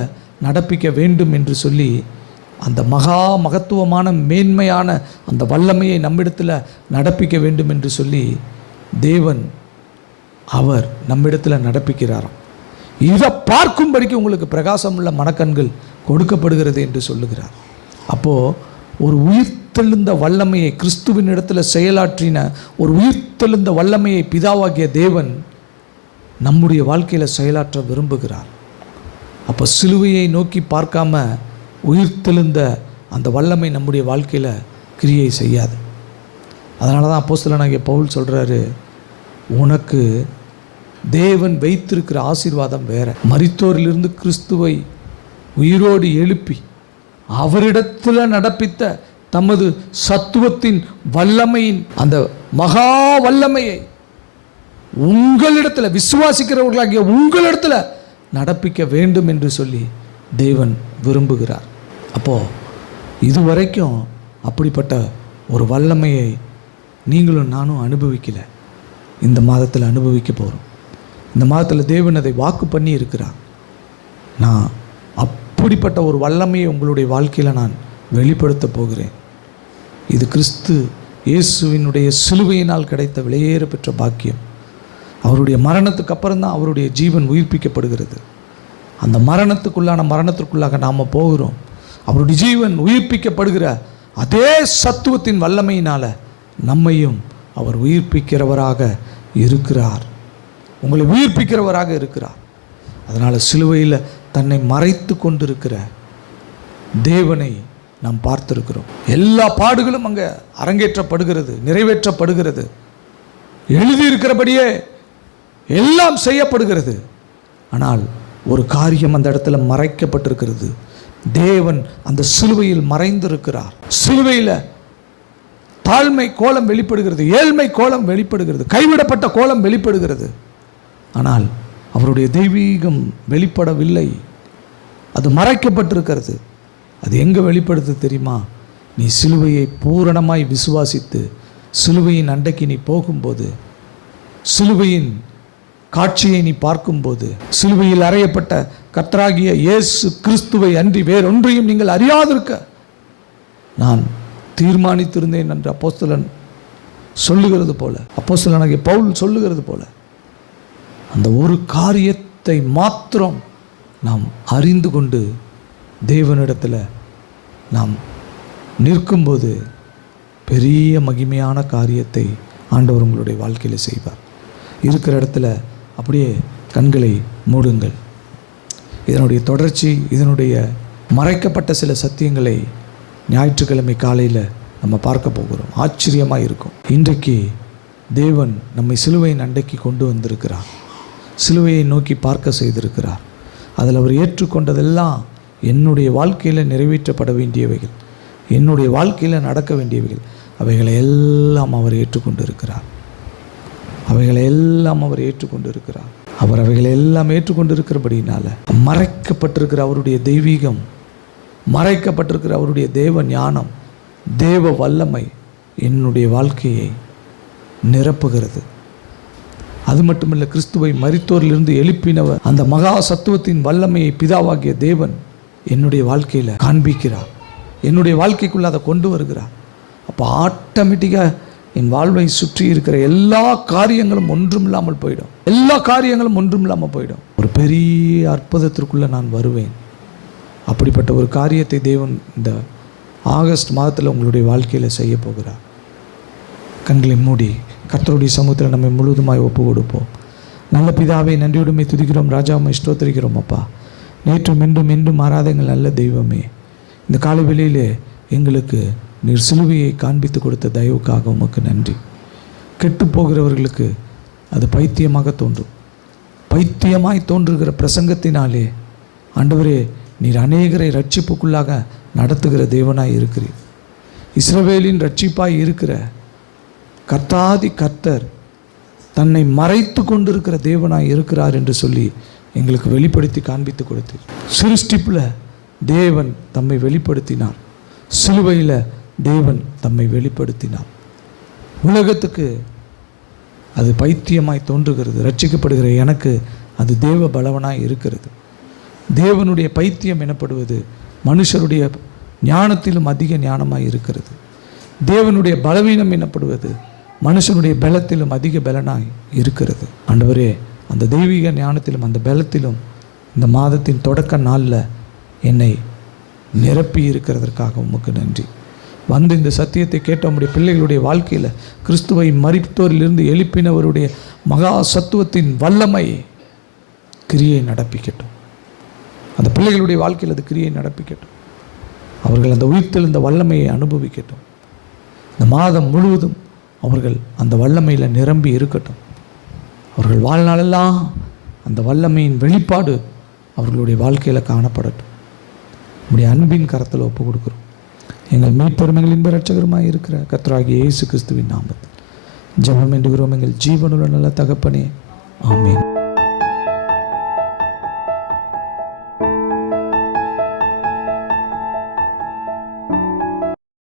நடப்பிக்க வேண்டும் என்று சொல்லி அந்த மகா மகத்துவமான மேன்மையான அந்த வல்லமையை நம்மிடத்தில் நடப்பிக்க வேண்டும் என்று சொல்லி தேவன் அவர் நம்மிடத்தில் நடப்பிக்கிறாராம். இதை பார்க்கும்படிக்கு உங்களுக்கு பிரகாசமுள்ள மனக்கண்கள் கொடுக்கப்படுகிறது என்று சொல்லுகிறார். அப்போது ஒரு உயிர்த்தெழுந்த வல்லமையை, கிறிஸ்துவின் இடத்துல செயலாற்றின ஒரு உயிர்த்தெழுந்த வல்லமையை பிதாவாகிய தேவன் நம்முடைய வாழ்க்கையில் செயலாற்ற விரும்புகிறார். அப்போ சிலுவையை நோக்கி பார்க்காம உயிர்த்தெழுந்த அந்த வல்லமை நம்முடைய வாழ்க்கையில் கிரியை செய்யாது. அதனால தான் அப்போஸ்தலனாகிய பவுல் சொல்கிறாரு, உனக்கு தேவன் வைத்திருக்கிற ஆசீர்வாதம் வேற. மரித்தோரிலிருந்து கிறிஸ்துவை உயிரோடு எழுப்பி அவரிடத்தில் நடப்பித்த தமது சத்துவத்தின் வல்லமையின் அந்த மகா வல்லமையை உங்களிடத்தில், விசுவாசிக்கிறவர்களாகிய உங்களிடத்தில் நடப்பிக்க வேண்டும் என்று சொல்லி தேவன் விரும்புகிறார். அப்போது இதுவரைக்கும் அப்படிப்பட்ட ஒரு வல்லமையை நீங்களும் நானும் அனுபவிக்கலை. இந்த மாதத்தில் அனுபவிக்க போகிறோம். இந்த மாதத்தில் தேவன் அதை வாக்கு பண்ணி இருக்கிறார். நான் அப்படிப்பட்ட ஒரு வல்லமையை உங்களுடைய வாழ்க்கையில் நான் வெளிப்படுத்த போகிறேன். இது கிறிஸ்து இயேசுவினுடைய சிலுவையினால் கிடைத்த விலையேற பெற்ற பாக்கியம். அவருடைய மரணத்துக்கு அப்புறம்தான் அவருடைய ஜீவன் உயிர்ப்பிக்கப்படுகிறது. அந்த மரணத்துக்குள்ளாக நாம் போகிறோம். அவருடைய ஜீவன் உயிர்ப்பிக்கப்படுகிற அதே சத்துவத்தின் வல்லமையினால் நம்மையும் அவர் உயிர்ப்பிக்கிறவராக இருக்கிறார். உங்களை உயிர்ப்பிக்கிறவராக இருக்கிறார். அதனால் சிலுவையில் தன்னை மறைத்து கொண்டிருக்கிற தேவனை நாம் பார்த்திருக்கிறோம். எல்லா பாடுகளும் அங்கே அரங்கேற்றப்படுகிறது, நிறைவேற்றப்படுகிறது. எழுதியிருக்கிறபடியே எல்லாம் செய்யப்படுகிறது. ஆனால் ஒரு காரியம் அந்த இடத்துல மறைக்கப்பட்டிருக்கிறது. தேவன் அந்த சிலுவையில் மறைந்திருக்கிறார். சிலுவையில் தாழ்மை கோலம் வெளிப்படுகிறது, ஏழ்மை கோலம் வெளிப்படுகிறது, கைவிடப்பட்ட கோலம் வெளிப்படுகிறது. ஆனால் அவருடைய தெய்வீகம் வெளிப்படவில்லை. அது மறைக்கப்பட்டிருக்கிறது. அது எங்கே வெளிப்படுது தெரியுமா? நீ சிலுவையை பூரணமாய் விசுவாசித்து சிலுவையின் அண்டைக்கு நீ போகும்போது, சிலுவையின் காட்சியை நீ பார்க்கும்போது, சிலுவையில் அறையப்பட்ட கர்த்தராகிய இயேசு கிறிஸ்துவை அன்றி வேறொன்றையும் நீங்கள் அறியாதிருக்க நான் தீர்மானித்திருந்தேன் என்று அப்போஸ்தலன் சொல்லுகிறது போல, அப்போஸ்தலனாகிய பவுல் சொல்லுகிறது போல, அந்த ஒரு காரியத்தை மாத்திரம் நாம் அறிந்து கொண்டு தேவனிடத்தில் நாம் நிற்கும்போது பெரிய மகிமையான காரியத்தை ஆண்டவர் உங்களுடைய வாழ்க்கையில் செய்வார். இருக்கிற இடத்துல அப்படியே கண்களை மூடுங்கள். இதனுடைய தொடர்ச்சி, இதனுடைய மறைக்கப்பட்ட சில சத்தியங்களை ஞாயிற்றுக்கிழமை காலையில் நம்ம பார்க்க போகிறோம். ஆச்சரியமாக இருக்கும். இன்றைக்கு தேவன் நம்மை சிலுவையின் அண்டைக்கு கொண்டு வந்திருக்கிறார். சிலுவையை நோக்கி பார்க்க செய்திருக்கிறார். அதில் அவர் ஏற்றுக்கொண்டதெல்லாம் என்னுடைய வாழ்க்கையில் நிறைவேற்றப்பட வேண்டியவைகள், என்னுடைய வாழ்க்கையில் நடக்க வேண்டியவைகள். அவைகளை எல்லாம் அவர் ஏற்றுக்கொண்டு இருக்கிறார். அவைகளை எல்லாம் அவர் ஏற்றுக்கொண்டு இருக்கிறார். அவர் அவைகளை எல்லாம் ஏற்றுக்கொண்டு இருக்கிறபடினால மறைக்கப்பட்டிருக்கிற அவருடைய தெய்வீகம், மறைக்கப்பட்டிருக்கிற அவருடைய தேவ ஞானம், தேவ வல்லமை என்னுடைய வாழ்க்கையை நிரப்புகிறது. அது மட்டுமல்ல, கிறிஸ்துவை மரித்தோரிலிருந்து எழுப்பினவர் அந்த மகா சத்துவத்தின் வல்லமையை பிதாவாகிய தேவன் என்னுடைய வாழ்க்கையில் காண்பிக்கிறார். என்னுடைய வாழ்க்கைக்குள்ளே அதை கொண்டு வருகிறார். அப்போ ஆட்டோமேட்டிக்காக என் வாழ்வை சுற்றி இருக்கிற எல்லா காரியங்களும் ஒன்றும் இல்லாமல் போயிடும். எல்லா காரியங்களும் ஒன்றும் இல்லாமல் போயிடும். ஒரு பெரிய அற்புதத்திற்குள்ளே நான் வருவேன். அப்படிப்பட்ட ஒரு காரியத்தை தேவன் இந்த ஆகஸ்ட் மாதத்தில் உங்களுடைய வாழ்க்கையில் செய்ய போகிறார். கண்களை மூடி கர்த்தருடைய சமூகத்தில் நம்மை முழுவதுமாய் ஒப்பு கொடுப்போம். நல்ல பிதாவை நன்றியுடைமை துதிக்கிறோம். ராஜாவை ஸ்தோத்திரிக்கிறோம். அப்பா, நேற்றும் இன்றும் என்றும் மாறாத எங்கள் நல்ல தெய்வமே, இந்த காலை வேளையிலே எங்களுக்கு நீர் சிலுவையை காண்பித்து கொடுத்த தயவுக்காக உமக்கு நன்றி. கெட்டு போகிறவர்களுக்கு அது பைத்தியமாக தோன்றும். பைத்தியமாய் தோன்றுகிற பிரசங்கத்தினாலே ஆண்டவரே, நீர் அநேகரை ரட்சிப்புக்குள்ளாக நடத்துகிற தேவனாய் இருக்கிறீர். இஸ்ரவேலின் ரட்சிப்பாய் இருக்கிற கர்த்தாதி கர்த்தர் தன்னை மறைத்து கொண்டிருக்கிற தேவனாய் இருக்கிறார் என்று சொல்லி எங்களுக்கு வெளிப்படுத்தி காண்பித்து கொடுத்தீர். சிருஷ்டிப்பில் தேவன் தம்மை வெளிப்படுத்தினார். சிலுவையில் தேவன் தம்மை வெளிப்படுத்தினார். உலகத்துக்கு அது பைத்தியமாய் தோன்றுகிறது. ரட்சிக்கப்படுகிற எனக்கு அது தேவ பலவனாய் இருக்கிறது. தேவனுடைய பைத்தியம் எனப்படுவது மனுஷருடைய ஞானத்திலும் அதிக ஞானமாய் இருக்கிறது. தேவனுடைய பலவீனம் எனப்படுவது மனுஷனுடைய பலத்திலும் அதிக பலனாய் இருக்கிறது. ஆண்டவரே, அந்த தெய்வீக ஞானத்திலும் அந்த பலத்திலும் இந்த மாதத்தின் தொடக்க நாளில் என்னை நிரப்பி இருக்கிறதற்காக உமக்கு நன்றி. வந்து இந்த சத்தியத்தை கேட்ட உம்முடைய பிள்ளைகளுடைய வாழ்க்கையில் கிறிஸ்துவை மரித்தோரிலிருந்து எழுப்பினவருடைய மகா சத்துவத்தின் வல்லமை கிரியை நடப்பிக்கட்டும். அந்த பிள்ளைகளுடைய வாழ்க்கையில் அது கிரியை நடப்பிக்கட்டும். அவர்கள் அந்த உயிர்த்தெழுந்த வல்லமையை அனுபவிக்கட்டும். இந்த மாதம் முழுவதும் அவர்கள் அந்த வல்லமையில் நிரம்பி இருக்கட்டும். அவர்கள் வாழ்நாளெல்லாம் அந்த வல்லமையின் வெளிப்பாடு அவர்களுடைய வாழ்க்கையில் காணப்படட்டும். நம்முடைய அன்பின் கரத்தில் ஒப்பு கொடுக்குறோம். எங்கள் மீட்பெருமைகள் இன்ப இரட்சகருமாய் இருக்கிற கர்த்தராகிய இயேசு கிறிஸ்துவின் நாமத்தில் ஜெபம் வேண்டுகிறோம் எங்கள் ஜீவனுள்ள நல்ல தகப்பனே, ஆமென்.